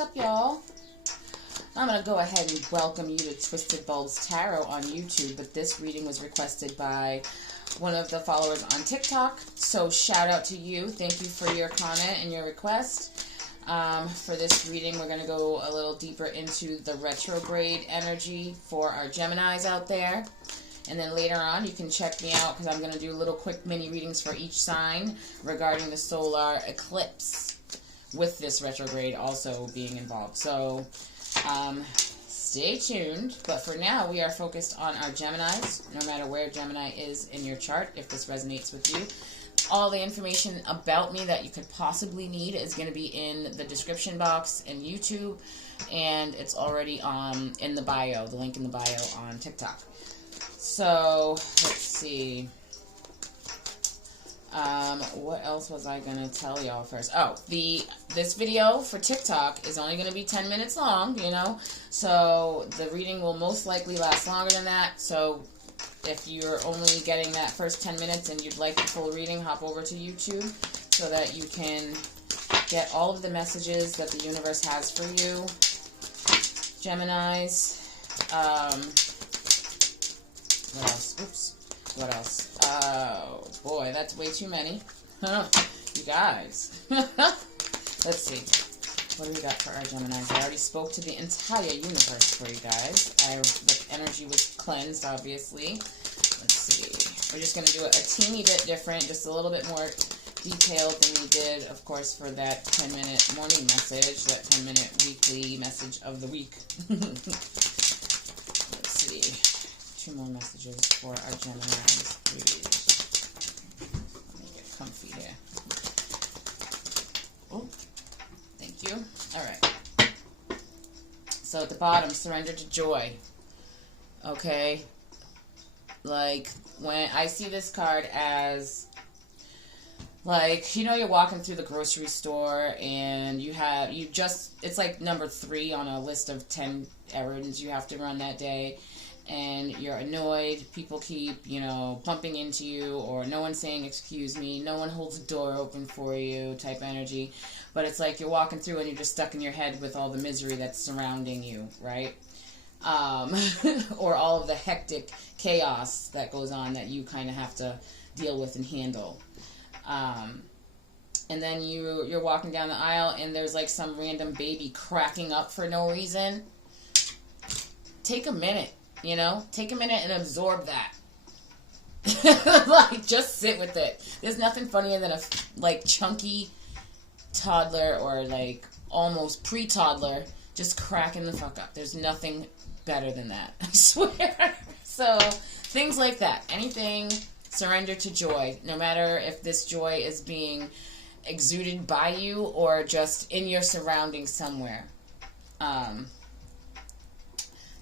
What's up, y'all? I'm going to go ahead and welcome you to Twisted Bulbs Tarot on YouTube, but this reading was requested by one of the followers on TikTok, so shout out to you. Thank you for your comment and your request. For this reading, we're going to go a little deeper into the retrograde energy for our Geminis out there. And then later on, you can check me out because I'm going to do little quick mini readings for each sign regarding the solar eclipse with this retrograde also being involved. So stay tuned. But for now, we are focused on our Geminis, no matter where Gemini is in your chart, if this resonates with you. All the information about me that you could possibly need is going to be in the description box in YouTube, and it's already in the bio, the link in the bio on TikTok. So, let's see. What else was I going to tell y'all first? Oh, this video for TikTok is only going to be 10 minutes long, you know. So, the reading will most likely last longer than that. So, if you're only getting that first 10 minutes and you'd like the full reading, hop over to YouTube so that you can get all of the messages that the universe has for you. Geminis. What else? Oops. What else? Oh, boy, that's way too many. You guys. Let's see. What do we got for our Geminis? I already spoke to the entire universe for you guys. The energy was cleansed, obviously. Let's see. We're just going to do it a teeny bit different, just a little bit more detailed than we did, of course, for that 10-minute morning message, that 10-minute weekly message of the week. Let's see. 2 more messages for our Geminis, please. Let me get comfy here. Oh, thank you. All right. So at the bottom, surrender to joy. Okay. Like, when I see this card as, like, you know, you're walking through the grocery store and it's like number 3 on a list of 10 errands you have to run that day. And you're annoyed, people keep, you know, bumping into you, or no one's saying excuse me, no one holds the door open for you type energy. But it's like you're walking through and you're just stuck in your head with all the misery that's surrounding you, right? Or all of the hectic chaos that goes on that you kind of have to deal with and handle. And then you're walking down the aisle and there's like some random baby cracking up for no reason. Take a minute. You know, take a minute and absorb that. Like, just sit with it. There's nothing funnier than a, like, chunky toddler or, like, almost pre-toddler just cracking the fuck up. There's nothing better than that, I swear. So, things like that. Anything, surrender to joy. No matter if this joy is being exuded by you or just in your surroundings somewhere.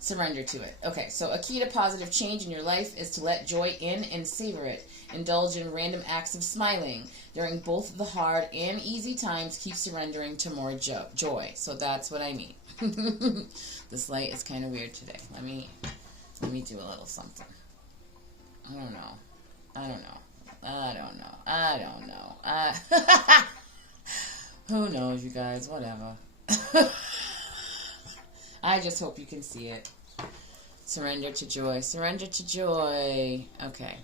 Surrender to it. Okay, so a key to positive change in your life is to let joy in and savor it. Indulge in random acts of smiling. During both the hard and easy times, keep surrendering to more joy. So that's what I mean. This light is kind of weird today. Let me do a little something. I don't know. Who knows, you guys? Whatever. I just hope you can see it. Surrender to joy. Surrender to joy. Okay.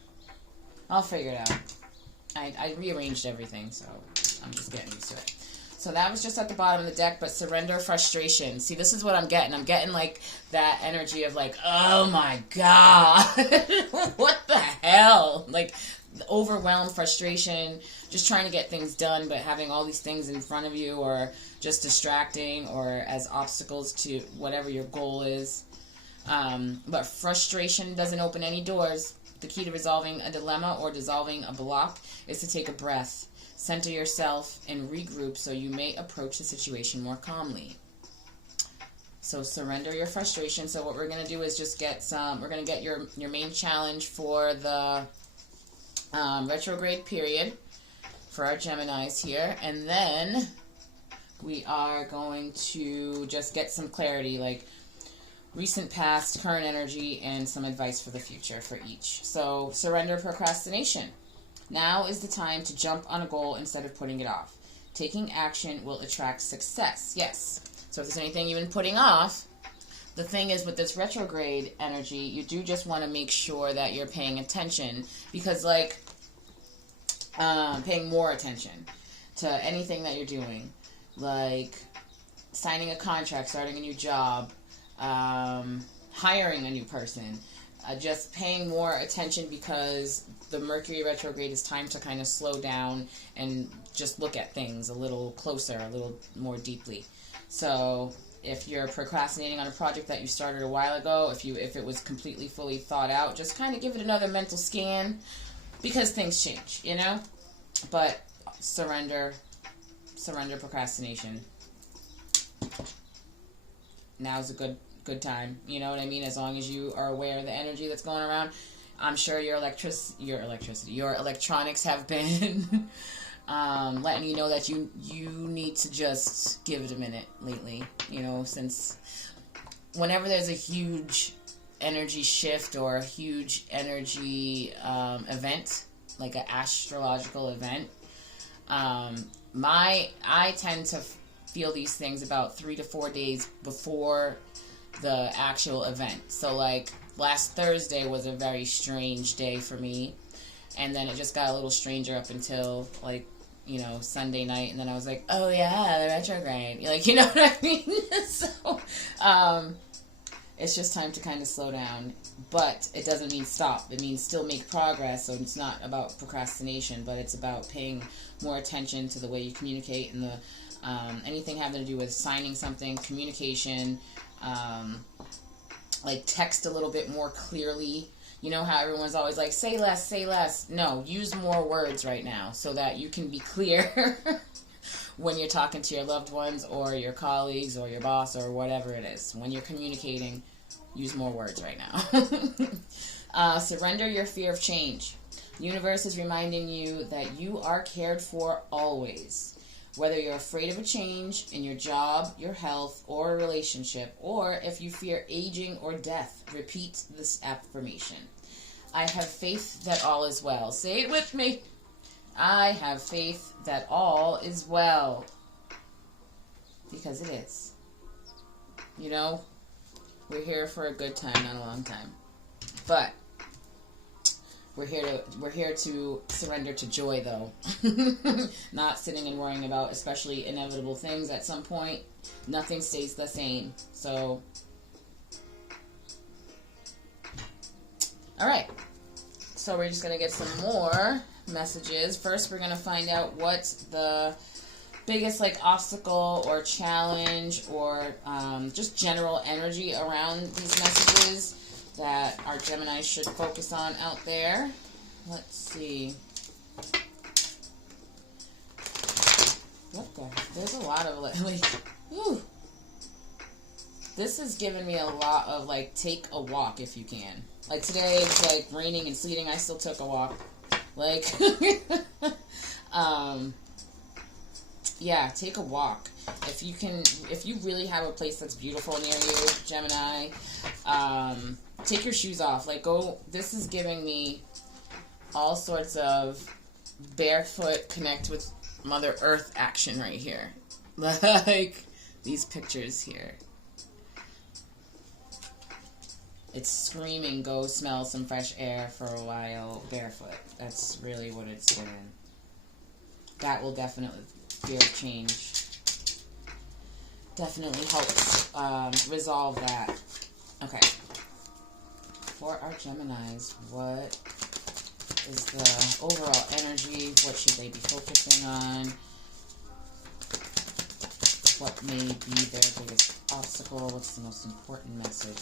I'll figure it out. I rearranged everything, so I'm just getting used to it. So that was just at the bottom of the deck, but surrender frustration. See, this is what I'm getting. I'm getting, like, that energy of, like, oh, my God. What the hell? Like, overwhelmed frustration, just trying to get things done, but having all these things in front of you, or just distracting, or as obstacles to whatever your goal is. But frustration doesn't open any doors. The key to resolving a dilemma or dissolving a block is to take a breath, center yourself, and regroup so you may approach the situation more calmly. So surrender your frustration. So what we're going to do is just we're going to get your main challenge for the retrograde period for our Geminis here. And then we are going to just get some clarity, like recent past, current energy, and some advice for the future for each. So surrender procrastination. Now is the time to jump on a goal instead of putting it off. Taking action will attract success. Yes. So if there's anything you've been putting off, the thing is with this retrograde energy, you do just want to make sure that you're paying attention, because like paying more attention to anything that you're doing, like signing a contract, starting a new job, hiring a new person, just paying more attention, because the Mercury retrograde is time to kind of slow down and just look at things a little closer, a little more deeply. So if you're procrastinating on a project that you started a while ago, if it was completely fully thought out, just kind of give it another mental scan, because things change, you know? But surrender procrastination. Now's a good time, you know what I mean? As long as you are aware of the energy that's going around. I'm sure your electronics have been letting you know that you need to just give it a minute lately, you know, since whenever there's a huge energy shift or a huge energy event, like an astrological event, I tend to feel these things about 3 to 4 days before the actual event. So like last Thursday was a very strange day for me, and then it just got a little stranger up until like, you know, Sunday night, and then I was like, oh yeah, the retrograde, like, you know what I mean? So it's just time to kind of slow down, but it doesn't mean stop. It means still make progress. So it's not about procrastination, but it's about paying more attention to the way you communicate, and the anything having to do with signing something, communication, like text a little bit more clearly. You know how everyone's always like, say less, say less. No, use more words right now so that you can be clear when you're talking to your loved ones or your colleagues or your boss or whatever it is. When you're communicating, use more words right now. Surrender your fear of change. The universe is reminding you that you are cared for always. Whether you're afraid of a change in your job, your health, or a relationship, or if you fear aging or death, repeat this affirmation. I have faith that all is well. Say it with me. I have faith that all is well. Because it is. You know, we're here for a good time, not a long time. But we're here to surrender to joy, though. Not sitting and worrying about, especially inevitable things. At some point, nothing stays the same. So, all right. So we're just going to get some more messages. First, we're going to find out what the biggest like obstacle or challenge or just general energy around these messages that our Gemini should focus on out there. Let's see. What the? There's a lot of like whew. This has given me a lot of like, take a walk if you can. Like today it's like raining and sleeting. I still took a walk. Like, yeah, take a walk. If you really have a place that's beautiful near you, Gemini, take your shoes off. Like, go. This is giving me all sorts of barefoot, connect with Mother Earth action right here. Like these pictures here. It's screaming, go smell some fresh air for a while barefoot. That's really what it's doing. That will definitely, fear of change, definitely helps resolve that. Okay. For our Geminis, what is the overall energy? What should they be focusing on? What may be their biggest obstacle? What's the most important message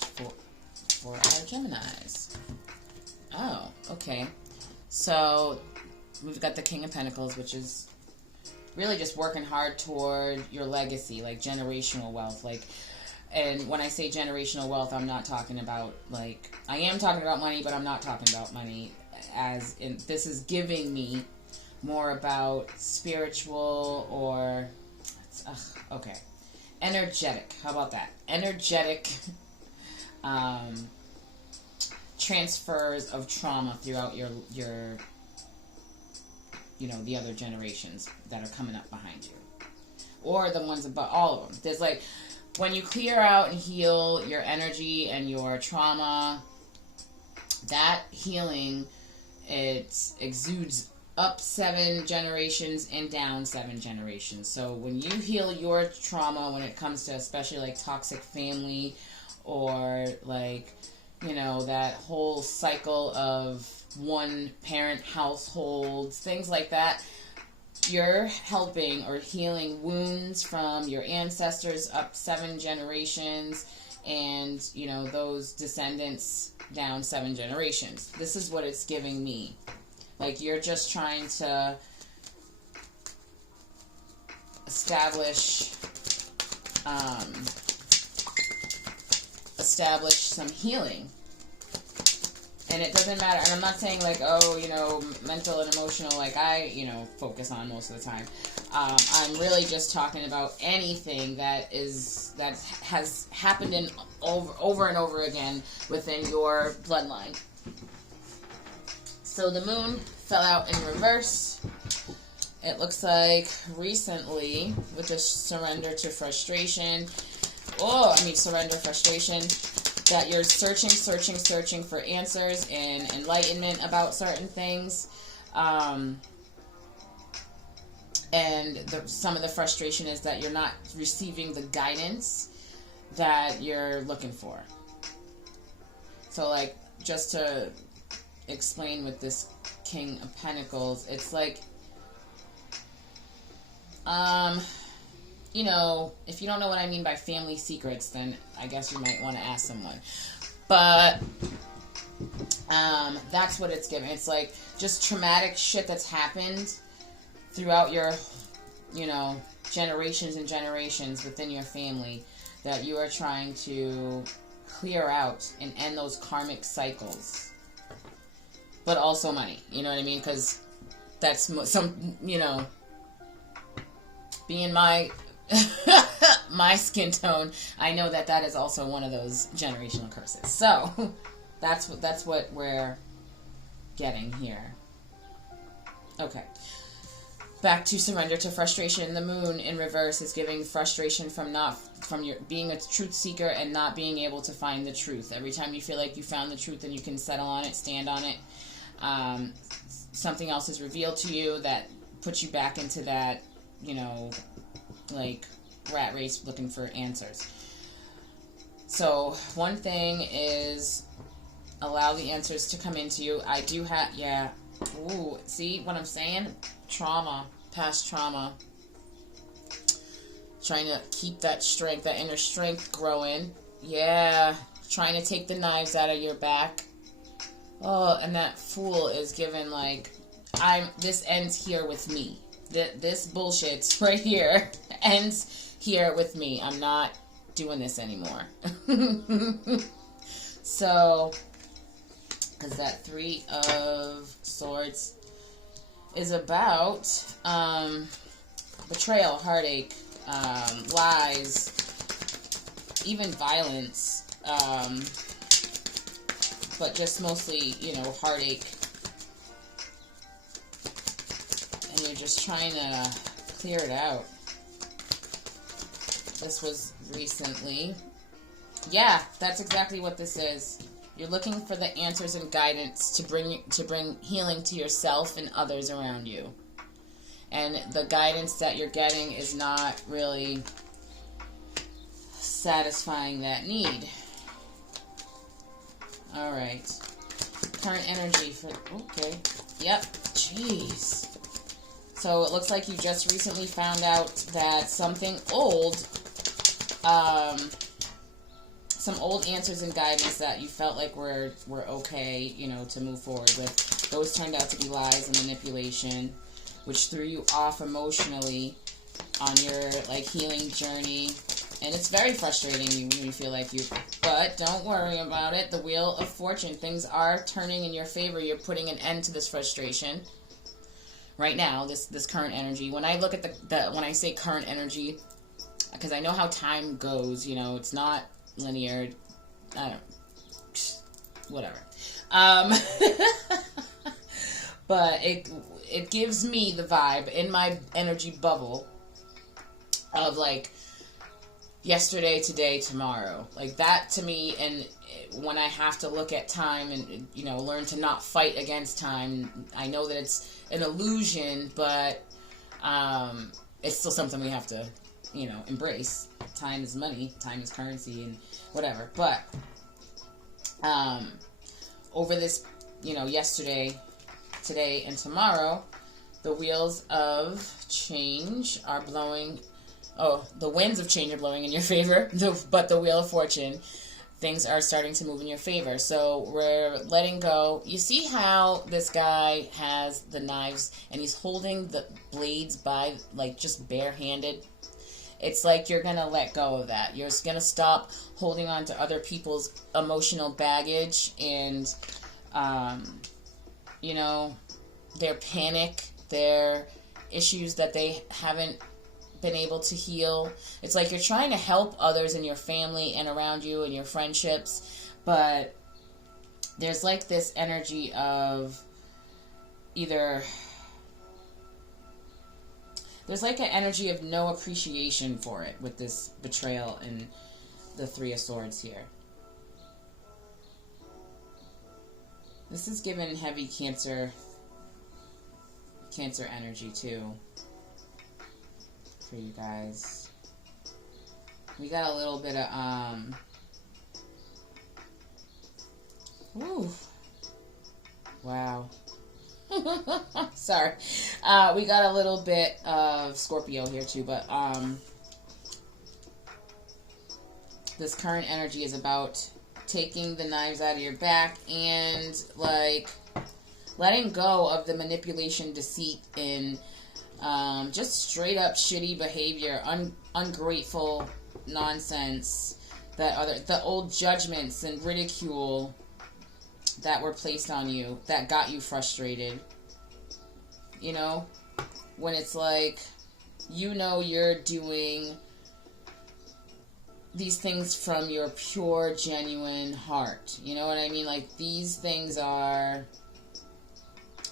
for our Geminis? Oh, okay. So we've got the King of Pentacles, which is really just working hard toward your legacy, like generational wealth. Like, and when I say generational wealth, I'm not talking about, like, I am talking about money, but I'm not talking about money as in, this is giving me more about spiritual or, okay, energetic. How about that? Energetic transfers of trauma throughout your you know, the other generations that are coming up behind you, or the ones above, all of them. There's like when you clear out and heal your energy and your trauma, that healing, it exudes up 7 generations and down 7 generations. So when you heal your trauma, when it comes to especially like toxic family or like, you know, that whole cycle of one parent households, things like that, you're helping or healing wounds from your ancestors up 7 generations and, you know, those descendants down 7 generations. This is what it's giving me. Like, you're just trying to establish some healing. And it doesn't matter, and I'm not saying like, oh, you know, mental and emotional, like I, you know, focus on most of the time. I'm really just talking about anything that has happened over and over again within your bloodline. So the moon fell out in reverse. It looks like recently, with the surrender to frustration, surrender, frustration, that you're searching for answers and enlightenment about certain things. And some of the frustration is that you're not receiving the guidance that you're looking for. So, like, just to explain with this King of Pentacles, it's like, you know, if you don't know what I mean by family secrets, then I guess you might want to ask someone. But that's what it's giving. It's like just traumatic shit that's happened throughout your, you know, generations and generations within your family that you are trying to clear out and end those karmic cycles. But also money, you know what I mean? Because that's some, you know, being my my skin tone, I know that is also one of those generational curses. So that's what we're getting here. Okay. Back to surrender to frustration. The moon in reverse is giving frustration from your being a truth seeker and not being able to find the truth. Every time you feel like you found the truth and you can settle on it, stand on it, something else is revealed to you that puts you back into that, you know, like rat race looking for answers. So one thing is allow the answers to come into you. I do have, yeah. Ooh, see what I'm saying? Trauma, past trauma. Trying to keep that strength, that inner strength growing. Yeah. Trying to take the knives out of your back. Oh, and that Fool is given like, this ends here with me. This bullshit right here ends here with me. I'm not doing this anymore. So, because that 3 of Swords is about betrayal, heartache, lies, even violence, but just mostly, you know, heartache. And you're just trying to clear it out. This was recently. Yeah, that's exactly what this is. You're looking for the answers and guidance to bring healing to yourself and others around you. And the guidance that you're getting is not really satisfying that need. Alright. Current energy for... Okay. Yep. Jeez. So it looks like you just recently found out that something old... some old answers and guidance that you felt like were okay, you know, to move forward with. Those turned out to be lies and manipulation, which threw you off emotionally on your, like, healing journey. And it's very frustrating when you feel like you... But don't worry about it. The Wheel of Fortune. Things are turning in your favor. You're putting an end to this frustration. Right now, this current energy. When I look at when I say current energy, because I know how time goes, you know, it's not linear. I don't... Whatever. But it gives me the vibe in my energy bubble of, like, yesterday, today, tomorrow. Like that to me, and when I have to look at time and, you know, learn to not fight against time, I know that it's an illusion, but it's still something we have to, you know, embrace. Time is money, time is currency, and whatever. But over this, you know, yesterday, today, and tomorrow, the wheels of change are blowing. Oh, the winds of change are blowing in your favor, but the wheel of fortune, things are starting to move in your favor. So we're letting go. You see how this guy has the knives and he's holding the blades by, like, just barehanded? It's like you're going to let go of that. You're going to stop holding on to other people's emotional baggage and, you know, their panic, their issues that they haven't been able to heal. It's like you're trying to help others in your family and around you and your friendships, but there's like this energy of either... There's like an energy of no appreciation for it with this betrayal and the Three of Swords here. This is given heavy Cancer energy too for you guys. We got a little bit of ooh. Wow. Sorry. We got a little bit of Scorpio here too, but this current energy is about taking the knives out of your back and like letting go of the manipulation, deceit, and just straight up shitty behavior, ungrateful nonsense, the old judgments and ridicule that were placed on you that got you frustrated. You know, when it's like, you know, you're doing these things from your pure, genuine heart. You know what I mean? Like, these things are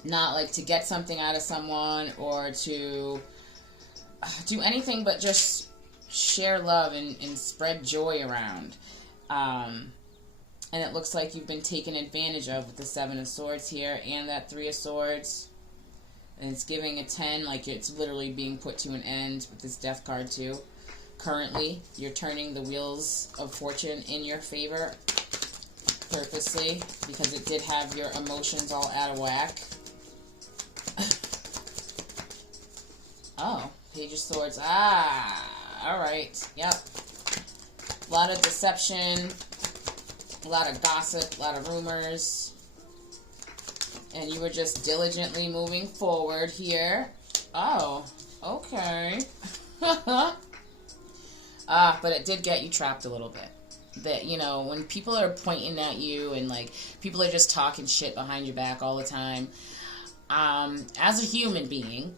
not like to get something out of someone or to do anything but just share love and spread joy around. And it looks like you've been taken advantage of with the Seven of Swords here and that Three of Swords. And it's giving a 10, like it's literally being put to an end with this Death card too. Currently, you're turning the wheels of fortune in your favor purposely because it did have your emotions all out of whack. Oh, Page of Swords. Alright. Yep. A lot of deception. A lot of gossip, a lot of rumors, and you were just diligently moving forward here. Oh, okay. But it did get you trapped a little bit. That, you know, when people are pointing at you and, like, people are just talking shit behind your back all the time, as a human being,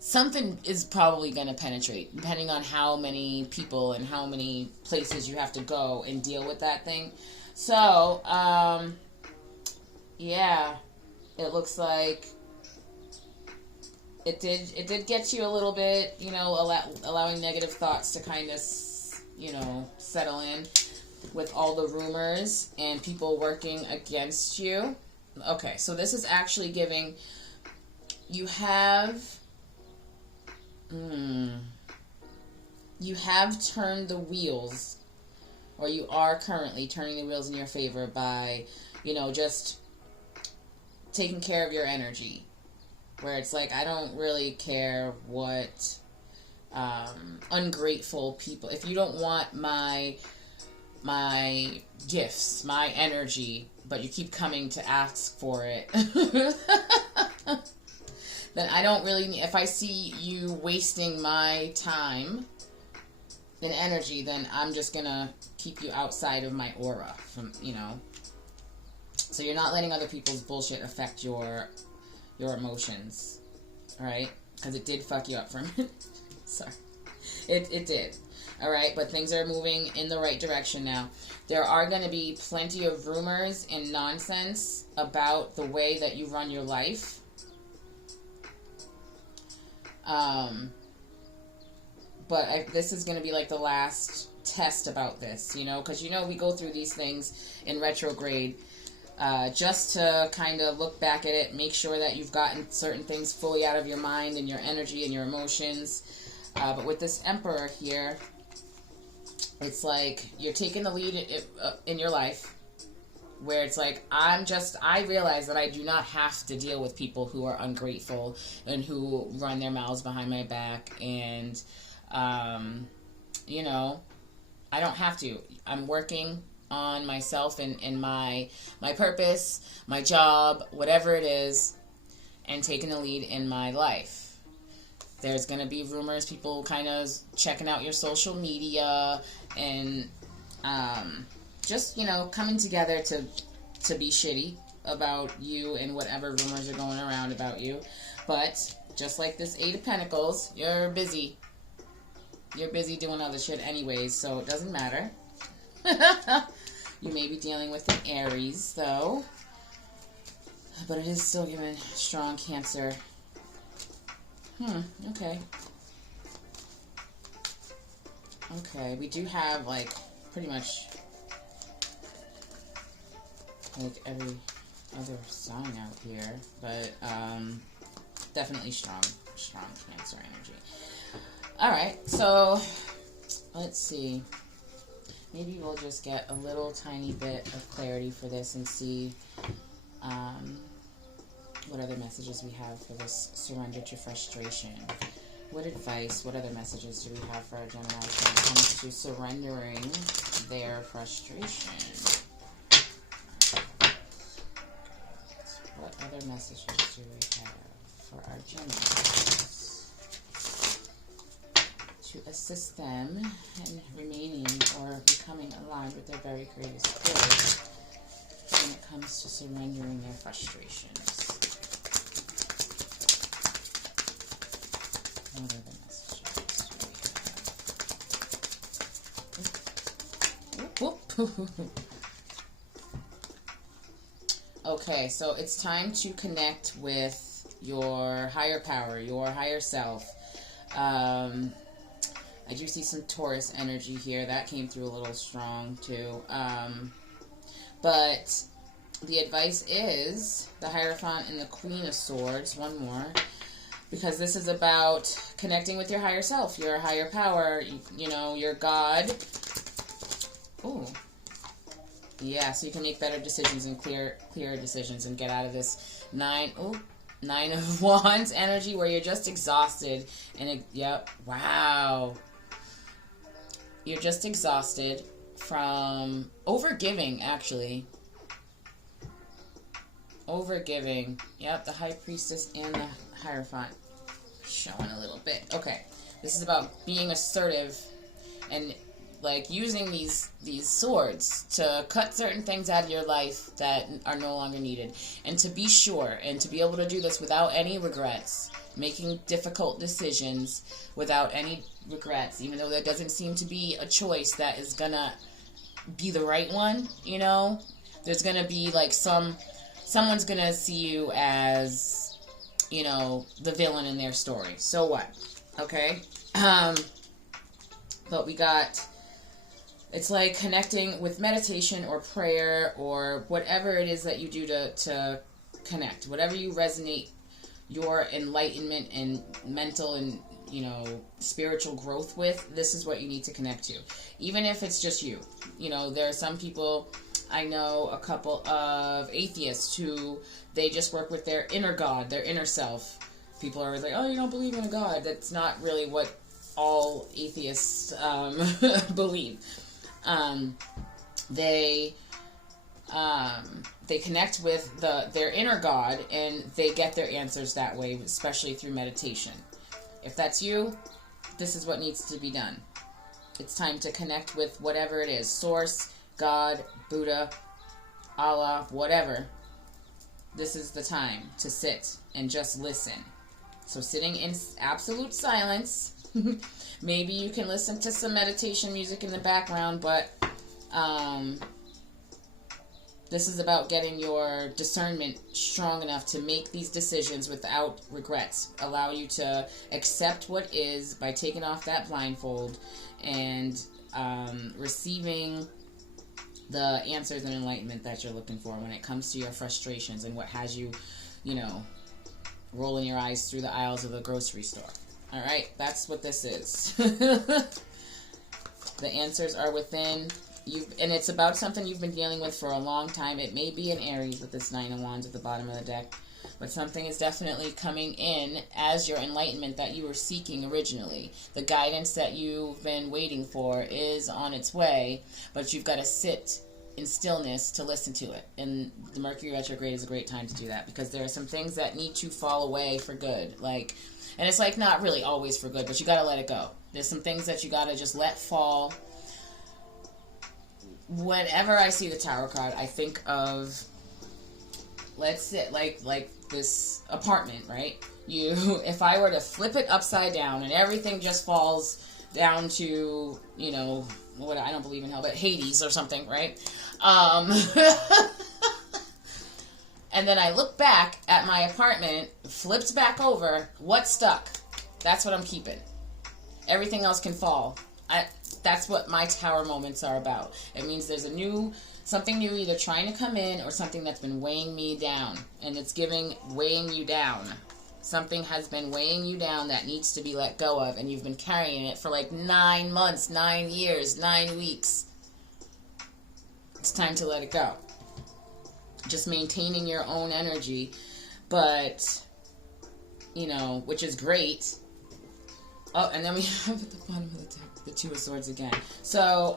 something is probably going to penetrate, depending on how many people and how many places you have to go and deal with that thing. So, yeah, it looks like it did get you a little bit, you know, allowing negative thoughts to kind of, you know, settle in with all the rumors and people working against you. Okay, so this is actually giving, you have turned the wheels, or you are currently turning the wheels in your favor by, you know, just taking care of your energy. Where it's like, I don't really care what ungrateful people, if you don't want my gifts, my energy, but you keep coming to ask for it, then I don't really, if I see you wasting my time and energy, then I'm just gonna keep you outside of my aura, from, you know. So you're not letting other people's bullshit affect your emotions, alright? Because it did fuck you up for a minute. Sorry. It did. Alright, but things are moving in the right direction now. There are going to be plenty of rumors and nonsense about the way that you run your life. but this is going to be like the last test about this, you know, because, you know, we go through these things in retrograde just to kind of look back at it, make sure that you've gotten certain things fully out of your mind and your energy and your emotions. But with this Emperor here, it's like you're taking the lead in your life, where it's like, I realize that I do not have to deal with people who are ungrateful and who run their mouths behind my back. And, you know, I don't have to. I'm working on myself and my purpose, my job, whatever it is, and taking the lead in my life. There's going to be rumors, people kind of checking out your social media and just, you know, coming together to be shitty about you and whatever rumors are going around about you. But just like this Eight of Pentacles, you're busy. You're busy doing other shit anyways, so it doesn't matter. You may be dealing with an Aries, though. But it is still giving strong Cancer. Okay. Okay, we do have, like, pretty much, like, every other sign out here. But, definitely strong Cancer energy. Alright, so, let's see. Maybe we'll just get a little tiny bit of clarity for this and see, what other messages we have for this surrender to frustration. What advice, what other messages do we have for our Gemini when it comes to surrendering their frustration? What other messages do we have for our Geminis to assist them in remaining or becoming aligned with their very greatest good when it comes to surrendering their frustrations? What are the messages we have? Okay, so it's time to connect with your higher power, your higher self. I do see some Taurus energy here. That came through a little strong, too. But the advice is the Hierophant and the Queen of Swords. One more. Because this is about connecting with your higher self, your higher power, you know, your God. Ooh. Yeah, so you can make better decisions and clearer decisions and get out of this Nine of Wands energy where you're just exhausted. And yep, wow. You're just exhausted from overgiving, actually. Overgiving. Yep, the High Priestess and the Hierophant showing a little bit. Okay, this is about being assertive and like using these swords to cut certain things out of your life that are no longer needed, and to be sure and to be able to do this without any regrets, making difficult decisions without any regrets, even though there doesn't seem to be a choice that is gonna be the right one. You know, there's gonna be like someone's gonna see you as, you know, the villain in their story. So what? Okay? But we got, it's like connecting with meditation or prayer or whatever it is that you do to connect. Whatever you resonate your enlightenment and mental and, you know, spiritual growth with, this is what you need to connect to. Even if it's just you. You know, there are some people, I know a couple of atheists who they just work with their inner God, their inner self. People are like, oh, you don't believe in a God. That's not really what all atheists believe. They connect with their inner God, and they get their answers that way, especially through meditation. If that's you, this is what needs to be done. It's time to connect with whatever it is. Source, God, Buddha, Allah, whatever. This is the time to sit and just listen. So sitting in absolute silence. Maybe you can listen to some meditation music in the background, but This is about getting your discernment strong enough to make these decisions without regrets. Allow you to accept what is by taking off that blindfold and receiving the answers and enlightenment that you're looking for when it comes to your frustrations and what has you, you know, rolling your eyes through the aisles of the grocery store. All right, that's what this is. The answers are within. And it's about something you've been dealing with for a long time. It may be an Aries with this Nine of Wands at the bottom of the deck, but something is definitely coming in as your enlightenment that you were seeking originally. The guidance that you've been waiting for is on its way, but you've got to sit in stillness to listen to it. And the Mercury retrograde is a great time to do that, because there are some things that need to fall away for good. Like, and it's like not really always for good, but you got to let it go. There's some things that you got to just let fall. Whenever I see the Tower card, I think of, let's say, like this apartment, right? If I were to flip it upside down and everything just falls down to, you know, what, I don't believe in hell, but Hades or something, right? And then I look back at my apartment, flips back over, what's stuck? That's what I'm keeping. Everything else can fall. That's what my Tower moments are about. It means there's something new either trying to come in or something that's been weighing me down. And it's weighing you down. Something has been weighing you down that needs to be let go of, and you've been carrying it for like 9 months, 9 years, 9 weeks. It's time to let it go. Just maintaining your own energy, but, you know, which is great. Oh, and then we have at the bottom of the deck the Two of Swords again. So,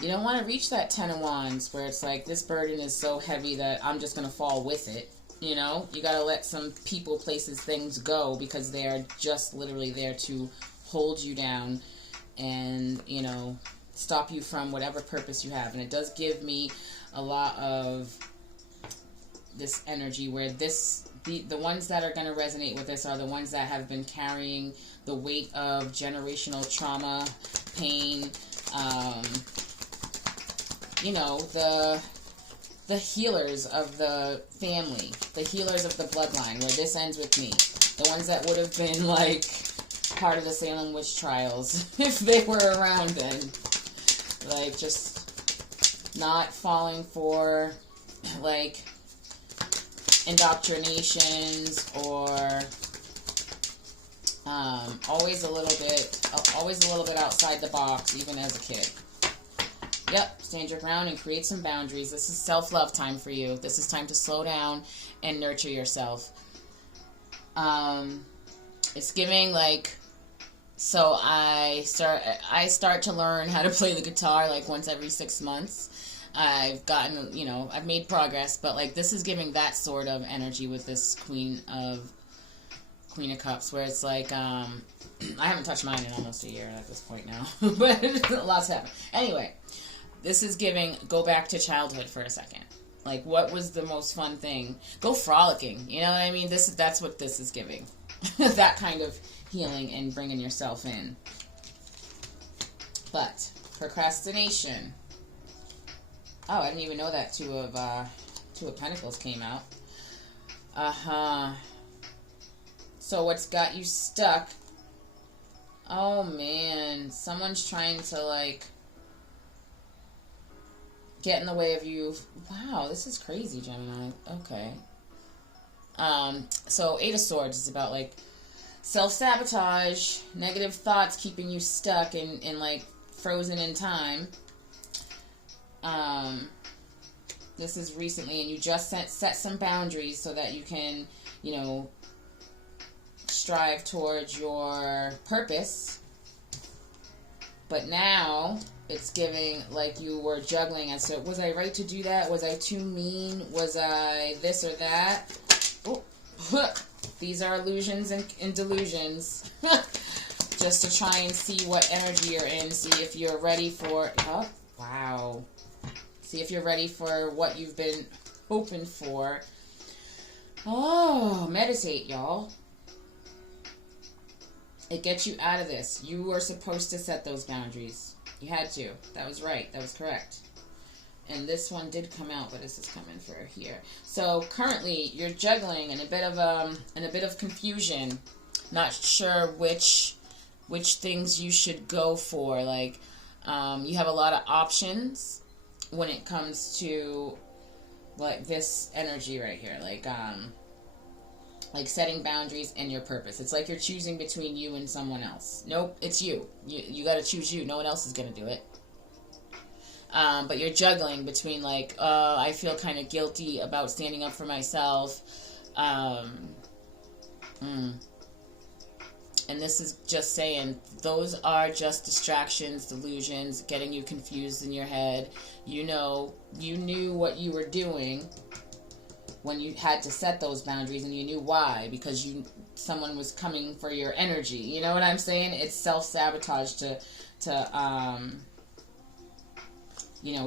you don't want to reach that Ten of Wands where it's like, this burden is so heavy that I'm just going to fall with it. You know, you got to let some people, places, things go, because they are just literally there to hold you down and, you know, stop you from whatever purpose you have. And it does give me a lot of this energy where the ones that are going to resonate with this are the ones that have been carrying the weight of generational trauma, pain, you know, the healers of the family, the healers of the bloodline, where this ends with me. The ones that would have been, like, part of the Salem witch trials if they were around then. Like, just not falling for, like, indoctrinations or always a little bit outside the box, even as a kid. Yep, stand your ground and create some boundaries. This is self-love time for you. This is time to slow down and nurture yourself. It's giving, like, so I start to learn how to play the guitar like once every 6 months. I've gotten, you know, I've made progress, but like this is giving that sort of energy with this Queen of Cups, where it's like, I haven't touched mine in almost a year at this point now, but lots happened. Anyway, this is giving, go back to childhood for a second. Like, what was the most fun thing? Go frolicking, you know what I mean? That's what this is giving. That kind of healing and bringing yourself in. But, procrastination. Oh, I didn't even know that Two of Pentacles came out. Uh-huh. So what's got you stuck? Oh, man. Someone's trying to, like, get in the way of you. Wow, this is crazy, Gemini. Okay. So Eight of Swords is about, like, self-sabotage, negative thoughts keeping you stuck and like, frozen in time. This is recently, and you just set some boundaries so that you can, you know, strive towards your purpose. But now it's giving like you were juggling as to, was I right to do that? Was I too mean? Was I this or that? Oh, these are illusions and delusions. Just to try and see what energy you're in, see if you're ready for, oh, wow. See if you're ready for what you've been hoping for. Oh, meditate, y'all. It gets you out of this. You were supposed to set those boundaries. You had to. That was right. That was correct. And this one did come out, but this is coming for here. So currently you're juggling and a bit of confusion, not sure which things you should go for. Like you have a lot of options when it comes to like this energy right here, like setting boundaries and your purpose. It's like you're choosing between you and someone else. Nope, it's you. You got to choose you. No one else is gonna do it. But you're juggling between like, I feel kind of guilty about standing up for myself. And this is just saying, those are just distractions, delusions, getting you confused in your head. You knew what you were doing when you had to set those boundaries, and you knew why, because someone was coming for your energy. You know what I'm saying? It's self-sabotage to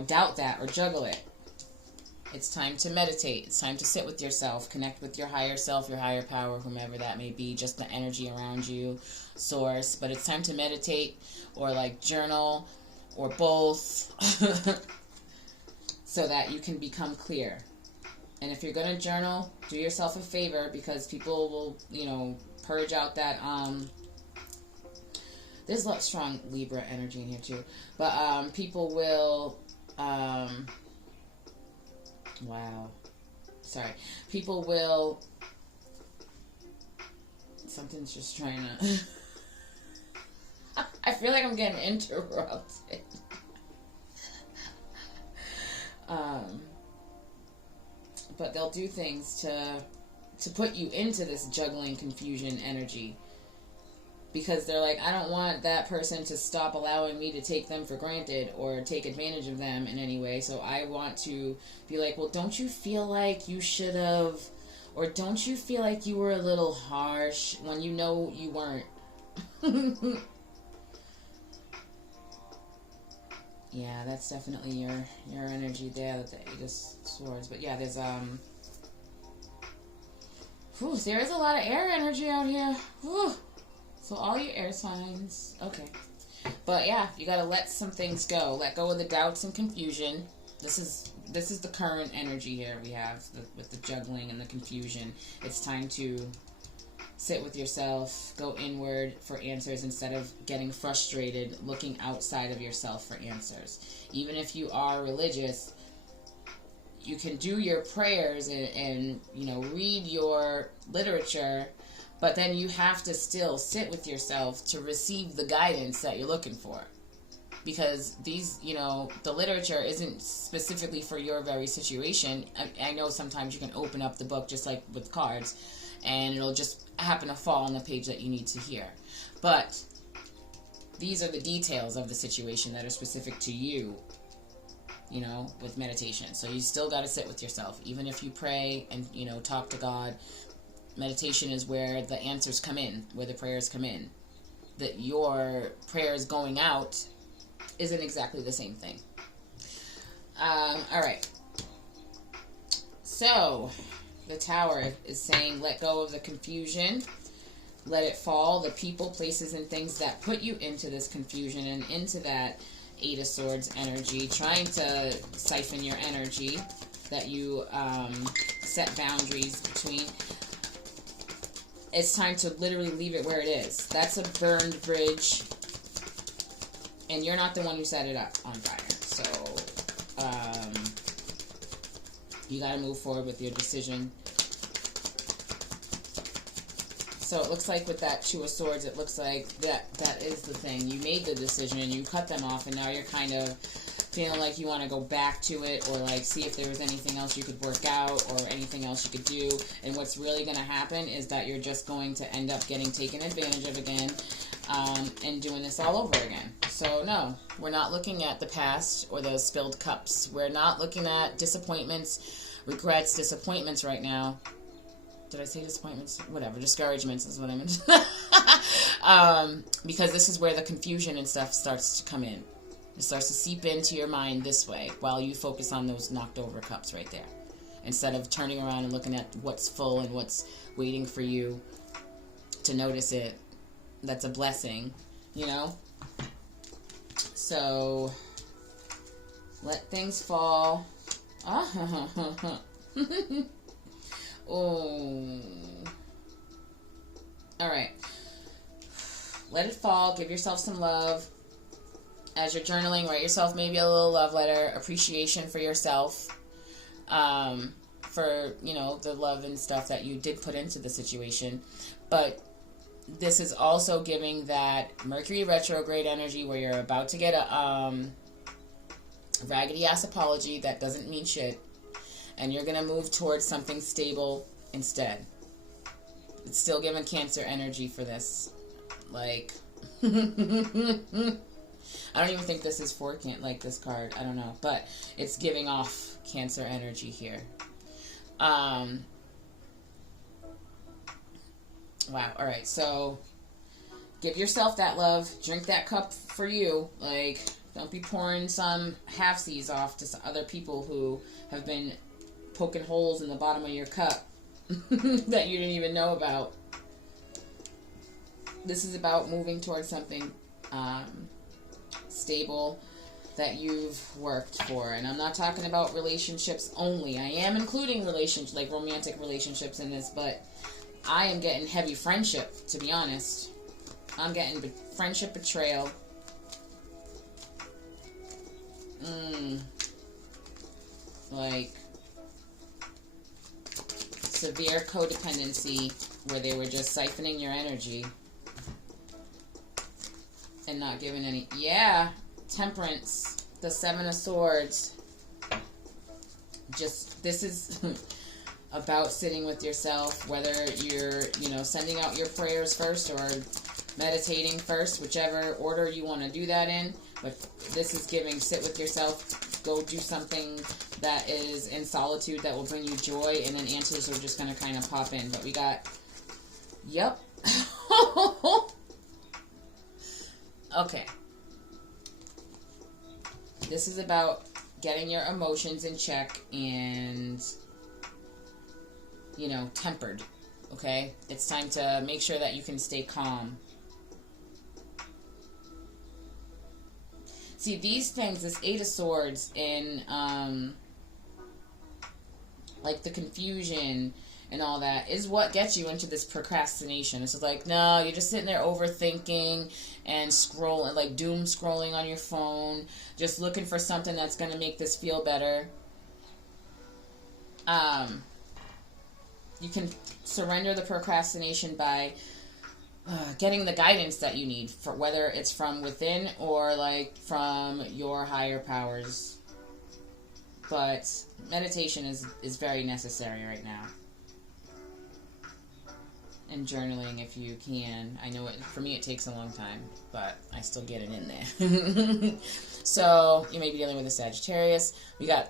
doubt that or juggle it. It's time to meditate. It's time to sit with yourself, connect with your higher self, your higher power, whomever that may be, just the energy around you, source. But it's time to meditate or like journal or both so that you can become clear. And if you're going to journal, do yourself a favor, because people will, purge out that, there's a lot of strong Libra energy in here too. But people will, people will, something's just trying to, I feel like I'm getting interrupted. But they'll do things to put you into this juggling confusion energy, because they're like, I don't want that person to stop allowing me to take them for granted or take advantage of them in any way. So I want to be like, well, don't you feel like you should have, or don't you feel like you were a little harsh when you know you weren't? Yeah, that's definitely your energy there, the Eight of Swords. But yeah, there's there is a lot of air energy out here. Whew. So all you air signs, okay. But yeah, you gotta let some things go. Let go of the doubts and confusion. This is the current energy here we have with the juggling and the confusion. It's time to sit with yourself, go inward for answers instead of getting frustrated, looking outside of yourself for answers. Even if you are religious, you can do your prayers and read your literature, but then you have to still sit with yourself to receive the guidance that you're looking for. Because these, the literature isn't specifically for your very situation. I know sometimes you can open up the book just like with cards, and it'll just happen to fall on the page that you need to hear. But these are the details of the situation that are specific to you, with meditation. So you still got to sit with yourself. Even if you pray and, talk to God, meditation is where the answers come in, where the prayers come in. That your prayers going out isn't exactly the same thing. All right. So the Tower is saying, let go of the confusion, let it fall, the people, places, and things that put you into this confusion and into that Eight of Swords energy, trying to siphon your energy, that you set boundaries between. It's time to literally leave it where it is. That's a burned bridge, and you're not the one who set it up on fire. So you got to move forward with your decision. So it looks like with that Two of Swords, it looks like that is the thing. You made the decision and you cut them off, and now you're kind of feeling like you want to go back to it, or like see if there was anything else you could work out or anything else you could do. And what's really going to happen is that you're just going to end up getting taken advantage of again, and doing this all over again. So no, we're not looking at the past or the spilled cups. We're not looking at disappointments, regrets, disappointments right now. Did I say disappointments? Whatever, discouragements is what I meant. Because this is where the confusion and stuff starts to come in. It starts to seep into your mind this way while you focus on those knocked over cups right there. Instead of turning around and looking at what's full and what's waiting for you to notice it. That's a blessing, So Let things fall. Ah, oh. All right. Let it fall. Give yourself some love. As you're journaling, write yourself maybe a little love letter, appreciation for yourself, for, you know, the love and stuff that you did put into the situation. But this is also giving that Mercury retrograde energy where you're about to get a raggedy ass apology that doesn't mean shit, and you're going to move towards something stable instead. It's still giving Cancer energy for this. Like, I don't even think this is for this card. I don't know. But it's giving off Cancer energy here. Wow. Alright, so give yourself that love. Drink that cup for you. Like, don't be pouring some halfsies off to some other people who have been poking holes in the bottom of your cup that you didn't even know about. This is about moving towards something stable that you've worked for. And I'm not talking about relationships only. I am including romantic relationships in this, but I am getting heavy friendship, to be honest. I'm getting friendship betrayal. Like severe codependency where they were just siphoning your energy and not giving any. Yeah, Temperance, the Seven of Swords. Just, this is about sitting with yourself, whether you're, you know, sending out your prayers first or meditating first, whichever order you want to do that in. But this is giving, sit with yourself, go do something that is in solitude that will bring you joy, and then answers are just going to kind of pop in. But we got, yep. Okay. This is about getting your emotions in check and, you know, tempered. Okay? It's time to make sure that you can stay calm. See, these things, this Eight of Swords in, like the confusion and all that, is what gets you into this procrastination. It's like, no, you're just sitting there overthinking and scrolling, like doom scrolling on your phone, just looking for something that's going to make this feel better. You can surrender the procrastination by getting the guidance that you need, for whether it's from within or like from your higher powers. But meditation is very necessary right now. And journaling if you can. I know for me it takes a long time, but I still get it in there. So you may be dealing with a Sagittarius. We got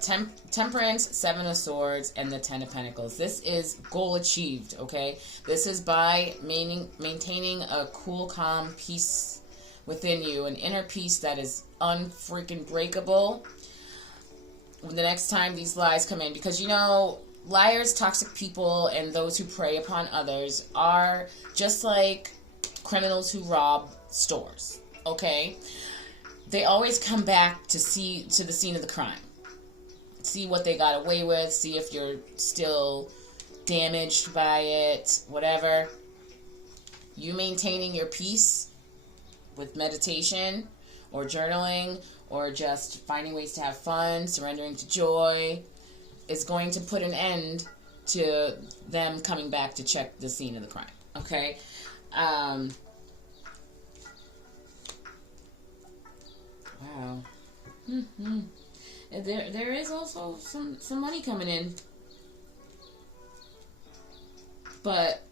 Temperance, Seven of Swords, and the Ten of Pentacles. This is goal achieved, okay? This is by maintaining a cool, calm peace within you, an inner peace that is unfreaking breakable. The next time these lies come in, because, you know, liars, toxic people, and those who prey upon others are just like criminals who rob stores, okay? They always come back to the scene of the crime. See what they got away with, see if you're still damaged by it, whatever. You maintaining your peace with meditation or journaling or just finding ways to have fun, surrendering to joy, is going to put an end to them coming back to check the scene of the crime. Okay? Wow. Mm-hmm. There is also some money coming in. But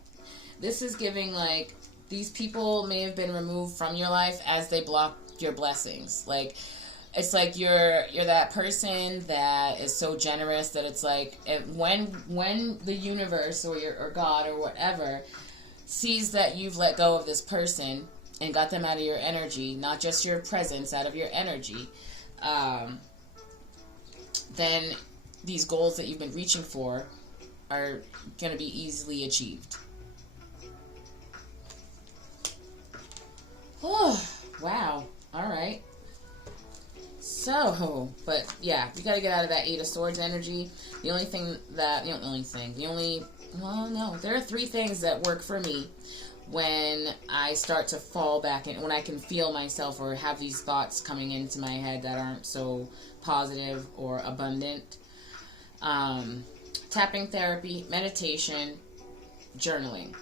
this is giving, like, these people may have been removed from your life as they block your blessings. Like, it's like you're that person that is so generous that it's like, when the universe or God or whatever sees that you've let go of this person and got them out of your energy, not just your presence, out of your energy, then these goals that you've been reaching for are going to be easily achieved. Oh, wow. All right. So, but yeah, you got to get out of that Eight of Swords energy. Well, no, there are three things that work for me when I start to fall back in, when I can feel myself or have these thoughts coming into my head that aren't so positive or abundant. Tapping therapy, meditation, journaling.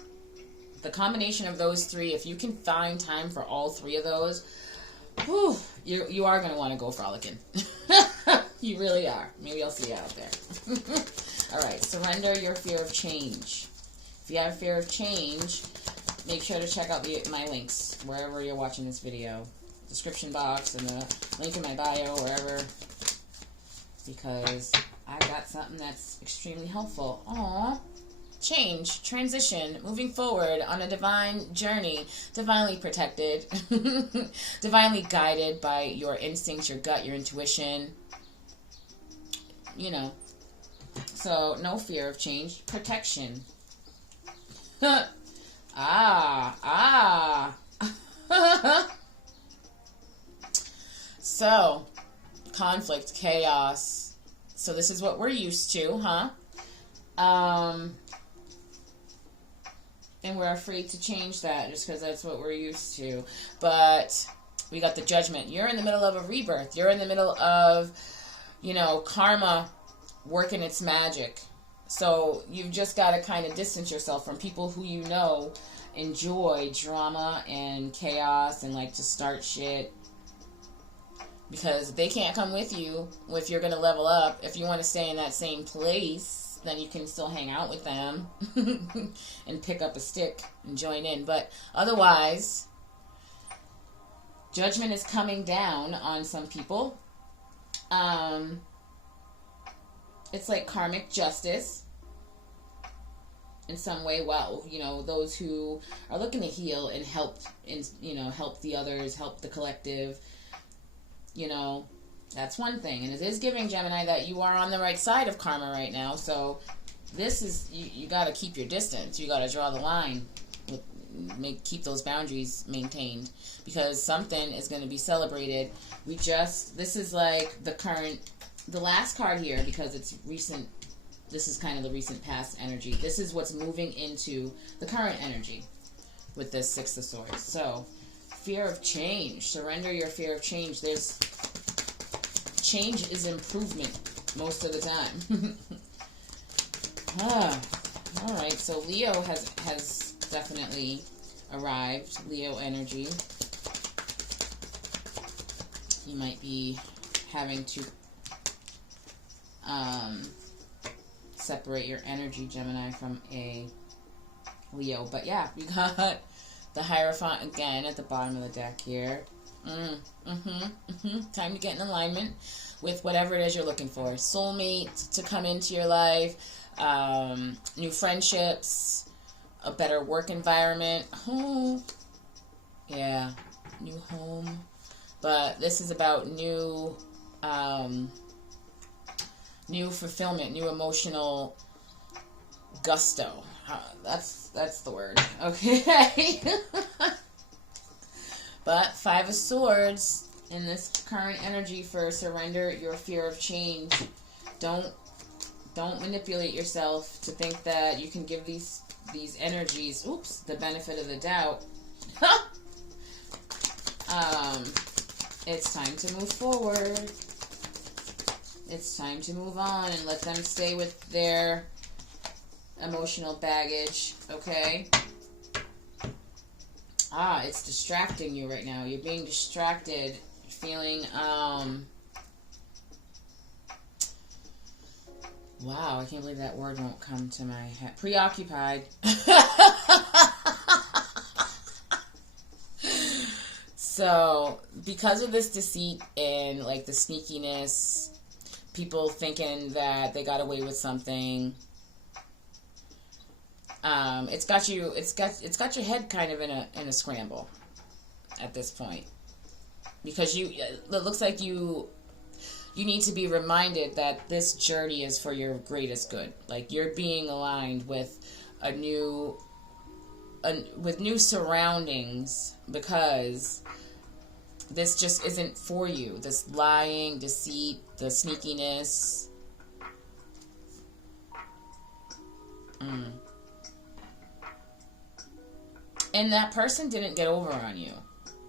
The combination of those three, if you can find time for all three of those, whew, you are going to want to go frolicking. You really are. Maybe I'll see you out there. All right, surrender your fear of change. If you have fear of change, make sure to check out my links wherever you're watching this video. Description box and the link in my bio, wherever. Because I got something that's extremely helpful. Aww. Change, transition, moving forward on a divine journey, divinely protected, divinely guided by your instincts, your gut, your intuition. You know. So, no fear of change. Protection. So, conflict, chaos. So this is what we're used to, huh? And we're afraid to change that just because that's what we're used to. But we got the Judgment. You're in the middle of a rebirth. You're in the middle of, karma working its magic. So you've just got to kind of distance yourself from people who enjoy drama and chaos and like to start shit. Because they can't come with you if you're going to level up. If you want to stay in that same place, then you can still hang out with them and pick up a stick and join in. But otherwise, judgment is coming down on some people. It's like karmic justice in some way. Well, those who are looking to heal and help the others, help the collective. That's one thing. And it is giving, Gemini, that you are on the right side of karma right now. So this is, you got to keep your distance. You got to draw the line. Keep those boundaries maintained. Because something is going to be celebrated. This is like the last card here, because it's recent. This is kind of the recent past energy. This is what's moving into the current energy with this Six of Swords. So, fear of change. Surrender your fear of change. Change is improvement most of the time. All right. So Leo has definitely arrived. Leo energy. You might be having to separate your energy, Gemini, from a Leo. But yeah, we got the Hierophant again at the bottom of the deck here. Time to get in alignment with whatever it is you're looking for. Soulmate to come into your life, new friendships, a better work environment. Home. Yeah, new home. But this is about new fulfillment, new emotional gusto. That's the word. Okay. But Five of Swords in this current energy for surrender your fear of change. Don't manipulate yourself to think that you can give these energies, the benefit of the doubt. It's time to move forward. It's time to move on and let them stay with their emotional baggage, okay? It's distracting you right now. You're being distracted. You're feeling, wow, I can't believe that word won't come to my head. Preoccupied. So, because of this deceit and, like, the sneakiness, people thinking that they got away with something, it's got your head kind of in a scramble at this point, because it looks like you need to be reminded that this journey is for your greatest good. Like, you're being aligned with new surroundings, because this just isn't for you. This lying, deceit, the sneakiness. And that person didn't get over on you.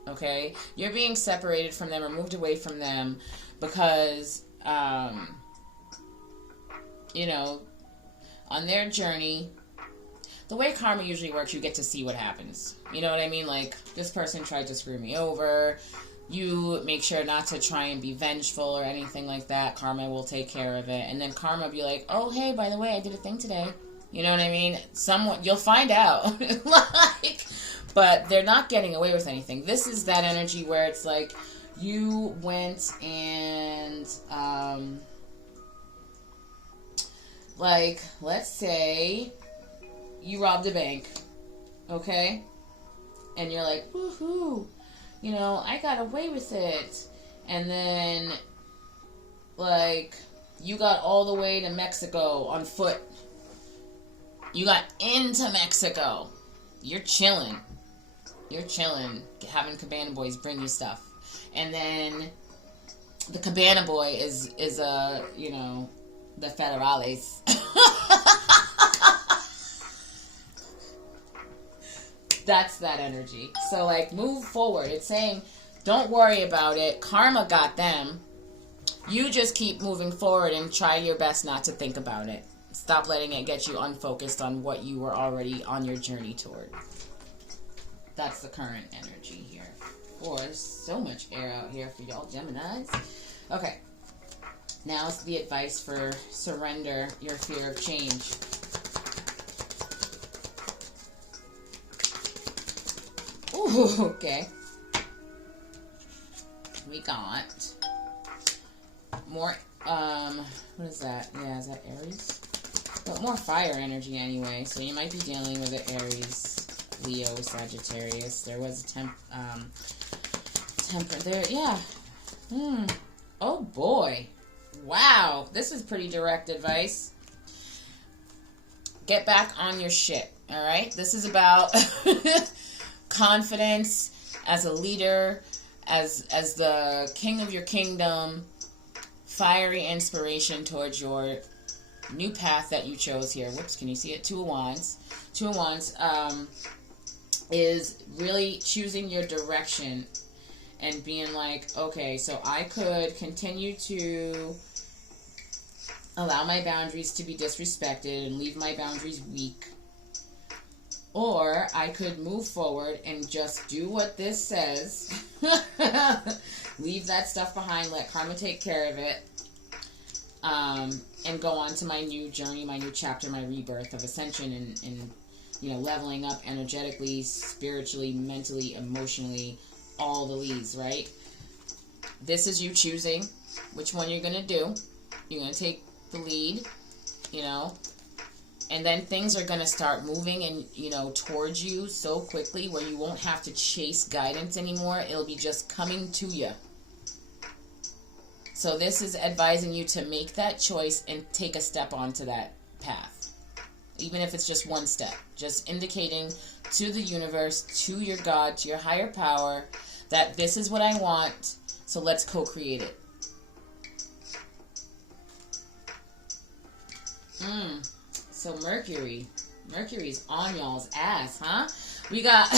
Okay? You're being separated from them or moved away from them because, you know, on their journey, the way karma usually works, you get to see what happens. You know what I mean? Like, this person tried to screw me over. You make sure not to try and be vengeful or anything like that. Karma will take care of it. And then karma will be like, oh, hey, by the way, I did a thing today. You know what I mean? You'll find out. Like, but they're not getting away with anything. This is that energy where it's like, you went and, like, let's say you robbed a bank, okay? And you're like, woohoo, you know, I got away with it. And then, like, you got all the way to Mexico on foot. You got into Mexico. You're chilling. You're chilling, having cabana boys bring you stuff. And then the cabana boy is you know, the federales. That's that energy. So, like, move forward. It's saying, don't worry about it. Karma got them. You just keep moving forward and try your best not to think about it. Stop letting it get you unfocused on what you were already on your journey toward. That's the current energy here. Boy, there's so much air out here for y'all Geminis. Okay. Now it's the advice for surrender your fear of change. Ooh, okay. We got more, what is that? Yeah, is that Aries? But more fire energy anyway, so you might be dealing with an Aries, Leo, Sagittarius. There was a temper there, yeah. Oh boy. Wow, this is pretty direct advice. Get back on your shit, alright? This is about confidence as a leader, as the king of your kingdom, fiery inspiration towards your new path that you chose here. Whoops, can you see it? Two of Wands. Two of Wands is really choosing your direction and being like, okay, so I could continue to allow my boundaries to be disrespected and leave my boundaries weak. Or I could move forward and just do what this says. Leave that stuff behind, let karma take care of it. And go on to my new journey, my new chapter, my rebirth of ascension and you know, leveling up energetically, spiritually, mentally, emotionally, all the leads, right? This is you choosing which one you're going to do. You're going to take the lead, you know, and then things are going to start moving and, you know, towards you so quickly where you won't have to chase guidance anymore. It'll be just coming to you. So this is advising you to make that choice and take a step onto that path. Even if it's just one step. Just indicating to the universe, to your God, to your higher power, that this is what I want, so let's co-create it. So Mercury's on y'all's ass, huh? We got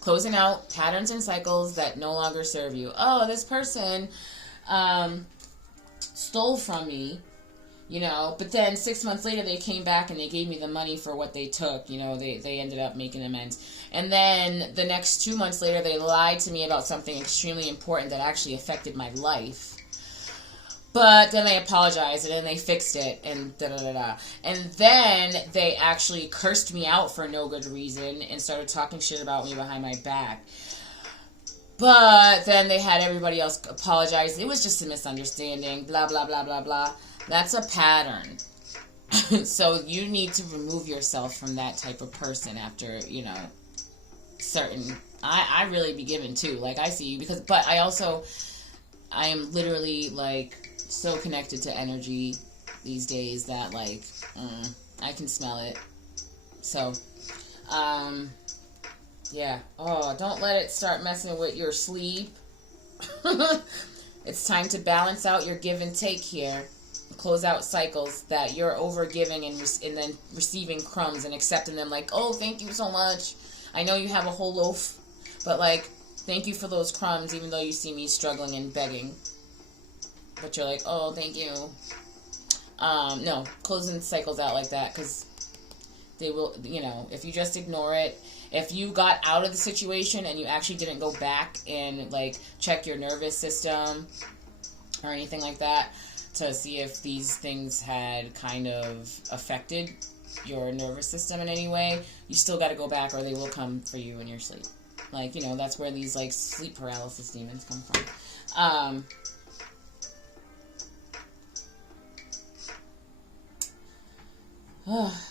closing out patterns and cycles that no longer serve you. Oh, this person stole from me, you know, but then 6 months later they came back and they gave me the money for what they took. You know, they ended up making amends. And then the next 2 months later they lied to me about something extremely important that actually affected my life. But then they apologized, and then they fixed it, and da-da-da-da. And then they actually cursed me out for no good reason and started talking shit about me behind my back. But then they had everybody else apologize. It was just a misunderstanding, blah, blah, blah, blah, blah. That's a pattern. So you need to remove yourself from that type of person after, you know, certain... I really be given, too. Like, I see you, because... But I am literally, like... so connected to energy these days that, like, I can smell it. So, Yeah. Oh, don't let it start messing with your sleep. It's time to balance out your give and take here. Close out cycles that you're over giving and then receiving crumbs and accepting them like, oh, thank you so much. I know you have a whole loaf, but like, thank you for those crumbs, even though you see me struggling and begging. But you're like, oh, thank you. No, closing cycles out like that, because they will, you know, if you just ignore it, if you got out of the situation and you actually didn't go back and, like, check your nervous system or anything like that to see if these things had kind of affected your nervous system in any way, you still got to go back or they will come for you in your sleep. Like, you know, that's where these, like, sleep paralysis demons come from.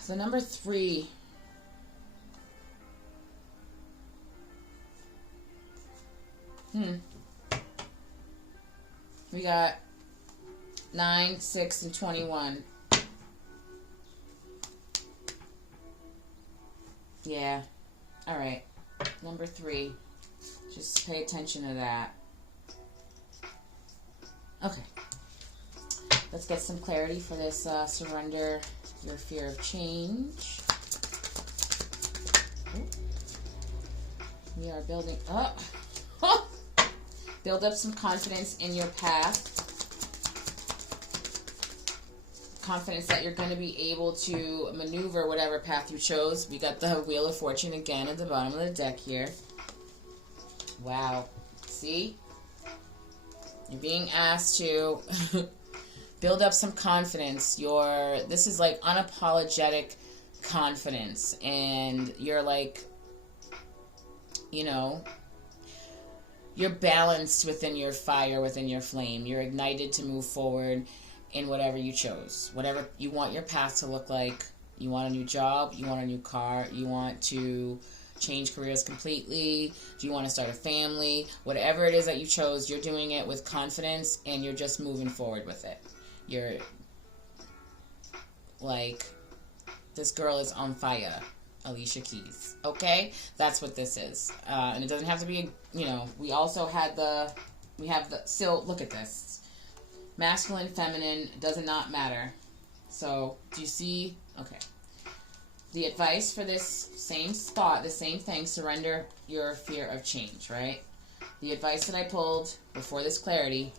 The number 3. We got 9, 6, and 21. Yeah. All right. Number 3. Just pay attention to that. Okay. Let's get some clarity for this surrender your fear of change. We are building up. Build up some confidence in your path. Confidence that you're going to be able to maneuver whatever path you chose. We got the Wheel of Fortune again at the bottom of the deck here. Wow. See? You're being asked to build up some confidence. This is like unapologetic confidence. And you're like, you know, you're balanced within your fire, within your flame. You're ignited to move forward in whatever you chose. Whatever you want your path to look like. You want a new job. You want a new car. You want to change careers completely. Do you want to start a family? Whatever it is that you chose, you're doing it with confidence and you're just moving forward with it. You're like, this girl is on fire. Alicia Keys. Okay? That's what this is. And it doesn't have to be, you know, we have the, still, look at this. Masculine, feminine, does not matter. So, do you see? Okay. The advice for this same spot, the same thing, surrender your fear of change, right? The advice that I pulled before this clarity,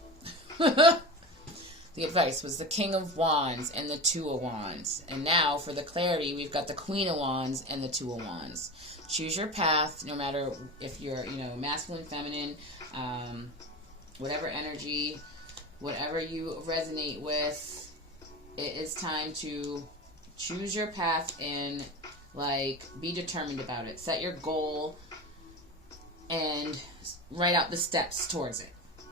the advice was the King of Wands and the Two of Wands. And now, for the clarity, we've got the Queen of Wands and the Two of Wands. Choose your path, no matter if you're, you know, masculine, feminine, whatever energy, whatever you resonate with, it is time to choose your path and, like, be determined about it. Set your goal and write out the steps towards it.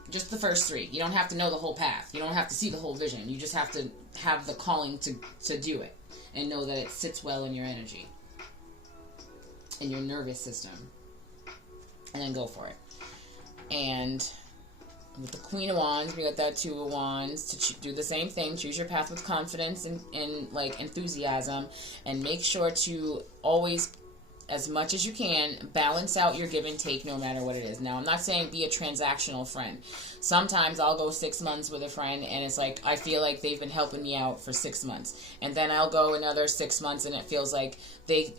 Just the first 3. You don't have to know the whole path. You don't have to see the whole vision. You just have to have the calling to do it and know that it sits well in your energy, in your nervous system, and then go for it. And with the Queen of Wands, we got that Two of Wands to do the same thing. Choose your path with confidence and like enthusiasm, and make sure to always, as much as you can, balance out your give and take no matter what it is. Now, I'm not saying be a transactional friend. Sometimes I'll go 6 months with a friend and it's like, I feel like they've been helping me out for 6 months. And then I'll go another 6 months and it feels like they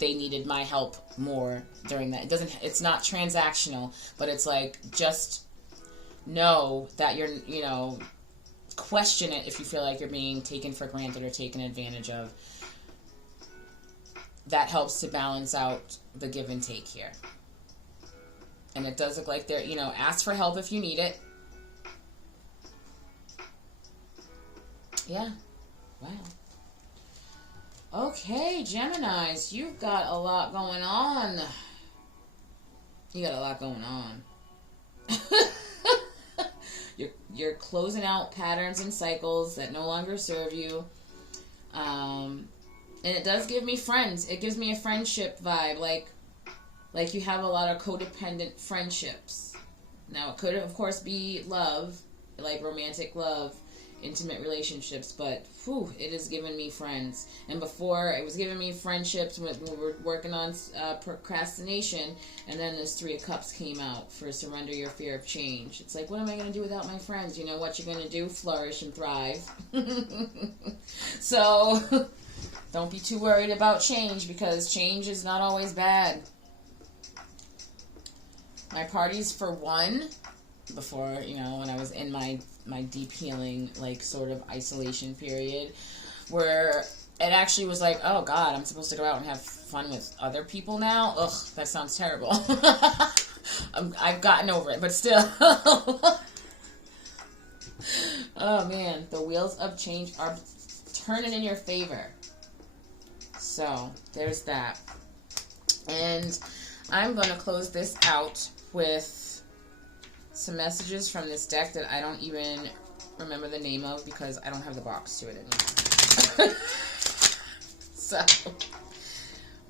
needed my help more during that. It's not transactional, but it's like, just know that you're, question it if you feel like you're being taken for granted or taken advantage of. That helps to balance out the give and take here. And it does look like they're, ask for help if you need it. Yeah. Wow. Okay, Geminis, you've got a lot going on. You got a lot going on. You're closing out patterns and cycles that no longer serve you. And it does give me friends. It gives me a friendship vibe. Like you have a lot of codependent friendships. Now, it could, of course, be love, like romantic love. intimate relationships, but whew, it has given me friends. And before, it was giving me friendships when we were working on procrastination, and then this Three of Cups came out for surrender your fear of change. It's like, what am I going to do without my friends? You know what you're going to do? Flourish and thrive. So, don't be too worried about change, because change is not always bad. My parties, for one, before, you know, when I was in my deep healing, like, sort of isolation period, where it actually was like, oh God, I'm supposed to go out and have fun with other people now? Ugh, that sounds terrible. I've gotten over it, but still. Oh man, the wheels of change are turning in your favor. So, there's that. And I'm going to close this out with some messages from this deck that I don't even remember the name of because I don't have the box to it anymore. So,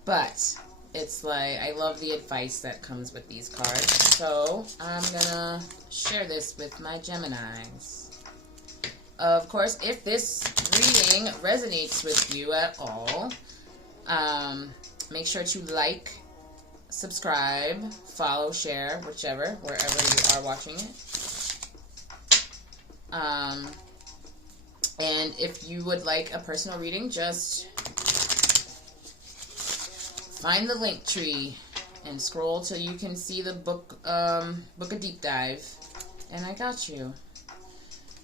but it's like, I love the advice that comes with these cards. So, I'm gonna share this with my Geminis. Of course, if this reading resonates with you at all, make sure to like, subscribe, follow, share, whichever, wherever you are watching it. And if you would like a personal reading, just find the link tree and scroll till you can see the book a deep dive, and I got you.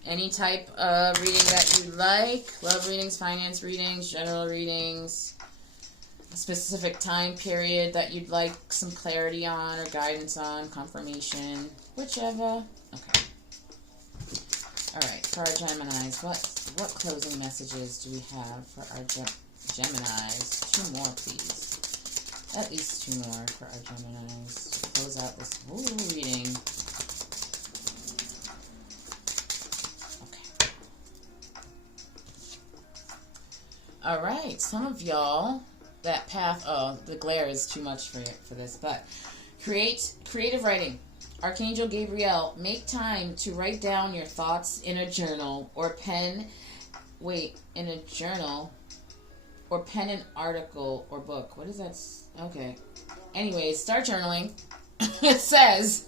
Any type of reading that you like, love readings, finance readings, general readings, a specific time period that you'd like some clarity on or guidance on, confirmation, whichever. Okay. Alright, for our Geminis, what closing messages do we have for our Geminis? 2 more, please. At least 2 more for our Geminis to close out this reading. Okay. Alright, some of y'all, that path, oh, the glare is too much for this, but creative writing. Archangel Gabriel, make time to write down your thoughts in a journal or pen an article or book. What is that? Okay. Anyways, start journaling. It says,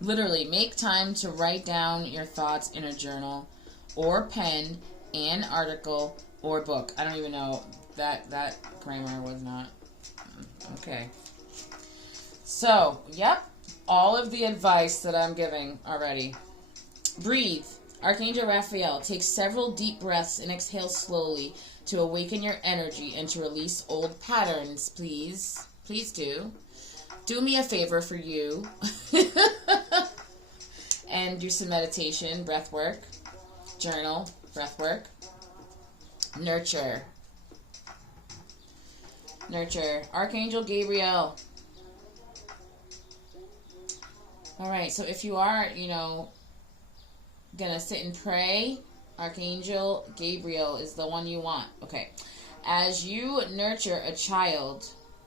literally, make time to write down your thoughts in a journal or pen an article or book. I don't even know. That grammar was not... Okay. So, yep. All of the advice that I'm giving already. Breathe. Archangel Raphael, take several deep breaths and exhale slowly to awaken your energy and to release old patterns, please. Please do. Do me a favor for you. And do some meditation, breath work, journal, breath work. Nurture. Nurture. Archangel Gabriel. Alright, so if you are, gonna sit and pray, Archangel Gabriel is the one you want. Okay. As you nurture a child,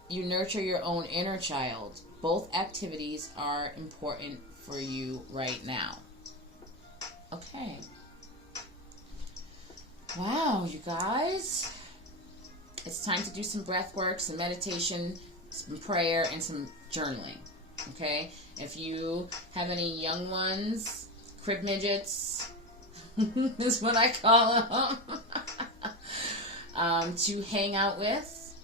you nurture your own inner child. Both activities are important for you right now. Okay. Wow, you guys. It's time to do some breath work, some meditation, some prayer, and some journaling. Okay? If you have any young ones, crib midgets, is what I call them, to hang out with,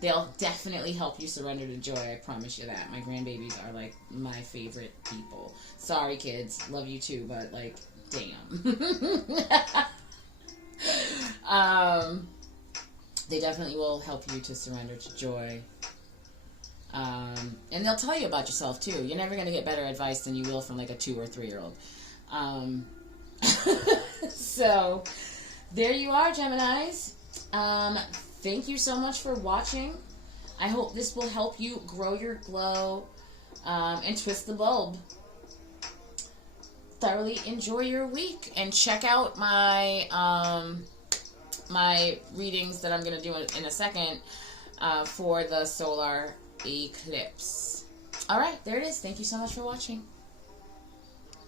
they'll definitely help you surrender to joy. I promise you that. My grandbabies are, like, my favorite people. Sorry, kids. Love you too, but, like, damn. They definitely will help you to surrender to joy. And they'll tell you about yourself too. You're never going to get better advice than you will from like a 2 or 3-year-old. So there you are, Geminis. Thank you so much for watching. I hope this will help you grow your glow and twist the bulb. Thoroughly enjoy your week and check out my my readings that I'm going to do in a second for the solar eclipse. Alright, there it is. Thank you so much for watching.